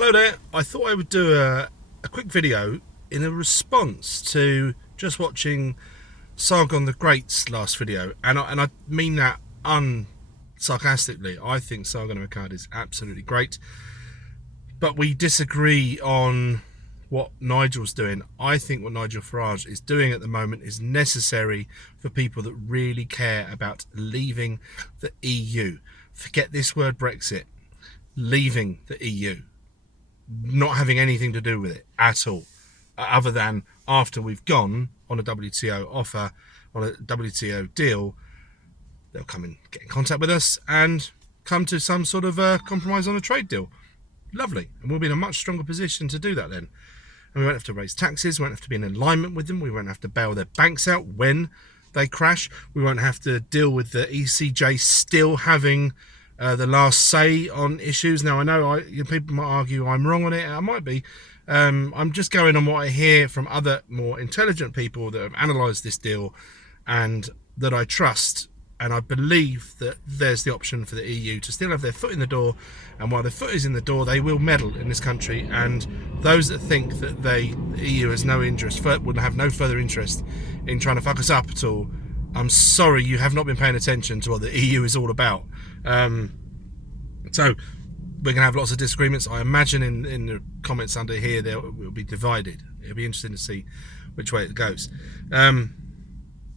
Hello there. I thought I would do a quick video in a response to just watching Sargon the Great's last video, and I mean that unsarcastically. I think Sargon of Akkad is absolutely great, but we disagree on what Nigel's doing. I think what Nigel Farrage is doing at the moment is necessary for people that really care about leaving the EU. Forget this word Brexit. Leaving the EU. Not having anything to do with it at all, other than after we've gone on a WTO offer, on a WTO deal, they'll come and get in contact with us and come to some sort of compromise on a trade deal. Lovely. And we'll be in a much stronger position to do that then. And we won't have to raise taxes, we won't have to be in alignment with them, we won't have to bail their banks out when they crash, we won't have to deal with the ECJ still having the last say on issues. Now, I know people might argue I'm wrong on it, and I might be. I'm just going on what I hear from other more intelligent people that have analysed this deal and that I trust, and I believe that there's the option for the EU to still have their foot in the door, and while their foot is in the door, they will meddle in this country, and those that think that the EU has no interest, would have no further interest in trying to fuck us up at all, I'm sorry, you have not been paying attention to what the EU is all about. So we're going to have lots of disagreements. I imagine in the comments under here we'll be divided. It'll be interesting to see which way it goes.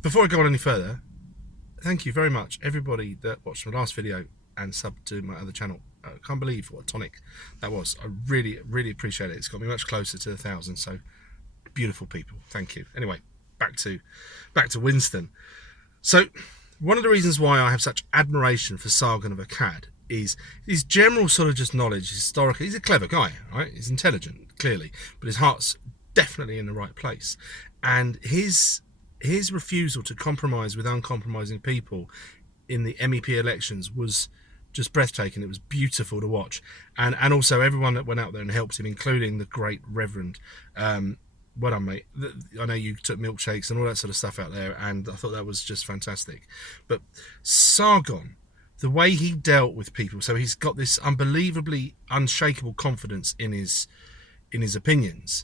Before I go on any further, thank you very much everybody that watched my last video and subbed to my other channel. I can't believe what a tonic that was. I really appreciate it. It's got me much closer to 1,000. So beautiful people. Thank you. Anyway, back to Winston. So one of the reasons why I have such admiration for Sargon of Akkad is his general sort of just knowledge, historically. He's a clever guy, right? He's intelligent, clearly, but his heart's definitely in the right place. And his refusal to compromise with uncompromising people in the MEP elections was just breathtaking. It was beautiful to watch. And also everyone that went out there and helped him, including the great Reverend, well done, mate. I know you took milkshakes and all that sort of stuff out there, and I thought that was just fantastic. But Sargon, the way he dealt with people, so he's got this unbelievably unshakable confidence in his opinions,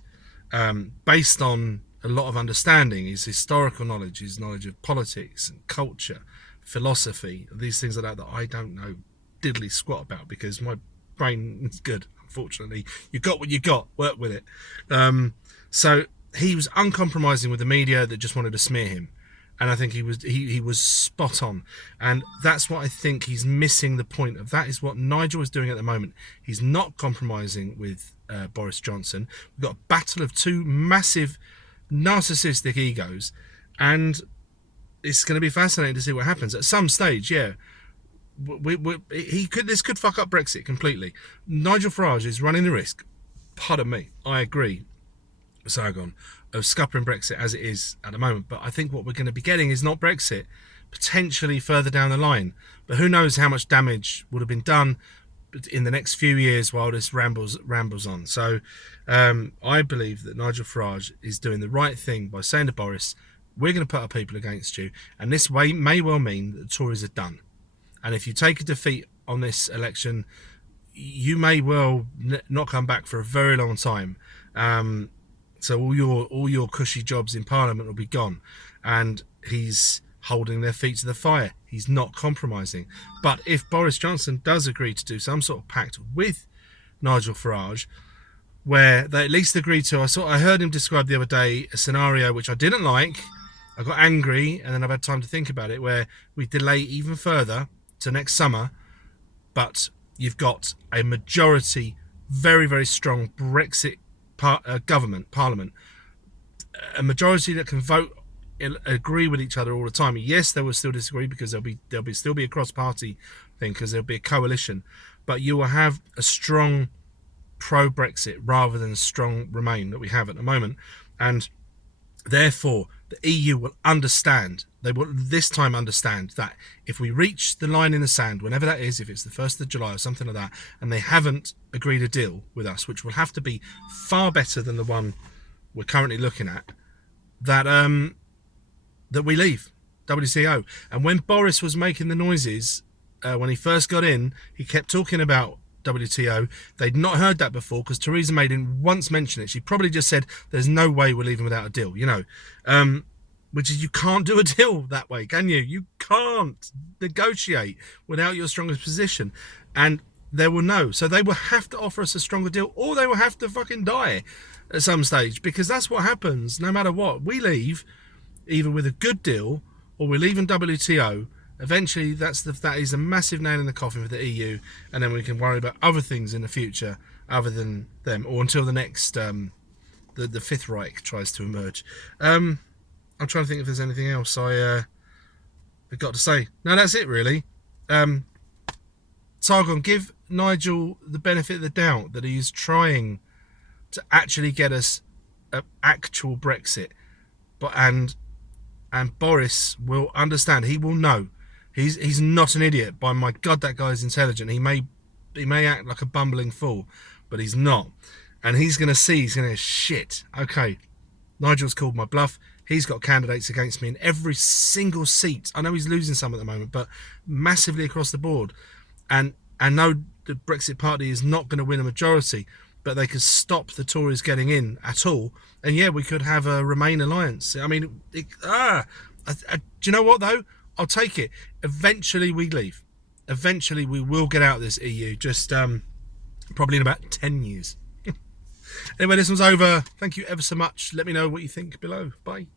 based on a lot of understanding, his historical knowledge, his knowledge of politics and culture, philosophy, these things like that I don't know diddly squat about because my brain is good, unfortunately. You got what you got, work with it. So he was uncompromising with the media that just wanted to smear him, and I think he was spot on, and that's what I think he's missing the point of. That is what Nigel is doing at the moment. He's not compromising with Boris Johnson. We've got a battle of two massive narcissistic egos, and it's going to be fascinating to see what happens at some stage. Yeah, this could fuck up Brexit completely. Nigel Farage is running the risk, pardon me, I agree, Sargon, of scuppering Brexit as it is at the moment, but I think what we're going to be getting is not Brexit, potentially further down the line, but who knows how much damage would have been done in the next few years while this rambles on. So I believe that Nigel Farage is doing the right thing by saying to Boris, we're going to put our people against you, and this way may well mean that the Tories are done, and if you take a defeat on this election, you may well not come back for a very long time. So all your cushy jobs in Parliament will be gone, and he's holding their feet to the fire. He's not compromising. But if Boris Johnson does agree to do some sort of pact with Nigel Farage, where they at least agree to, I heard him describe the other day a scenario which I didn't like. I got angry, and then I've had time to think about it, where we delay even further to next summer, but you've got a majority, very, very strong Brexit parliament, a majority that can vote, agree with each other all the time. Yes, they will still disagree because there'll still be a cross-party thing because there'll be a coalition, but you will have a strong pro-Brexit rather than a strong Remain that we have at the moment, and therefore the EU will understand. They will this time understand that if we reach the line in the sand, whenever that is, if it's the 1st of July or something like that, and they haven't agreed a deal with us, which will have to be far better than the one we're currently looking at, that we leave WTO. And when Boris was making the noises, when he first got in, he kept talking about WTO. They'd not heard that before because Theresa May didn't once mention it. She probably just said, there's no way we're leaving without a deal, you know. Which is, you can't do a deal that way, can you? You can't negotiate without your strongest position. And they will know. So they will have to offer us a stronger deal, or they will have to fucking die at some stage, because that's what happens no matter what. We leave either with a good deal or we leave in WTO. Eventually, that is a massive nail in the coffin for the EU, and then we can worry about other things in the future other than them, or until the next the Fifth Reich tries to emerge. I'm trying to think if there's anything else I've got to say. No, that's it really. Sargon, give Nigel the benefit of the doubt that he is trying to actually get us an actual Brexit, and Boris will understand. He will know. He's not an idiot. By my God, that guy's intelligent. He may act like a bumbling fool, but he's not. And he's going to see. He's going to shit. Okay, Nigel's called my bluff. He's got candidates against me in every single seat. I know he's losing some at the moment, but massively across the board. And I know the Brexit Party is not going to win a majority, but they could stop the Tories getting in at all. And yeah, we could have a Remain alliance. I mean, do you know what though? I'll take it. Eventually we leave. Eventually we will get out of this EU. Just probably in about 10 years. Anyway, this one's over. Thank you ever so much. Let me know what you think below. Bye.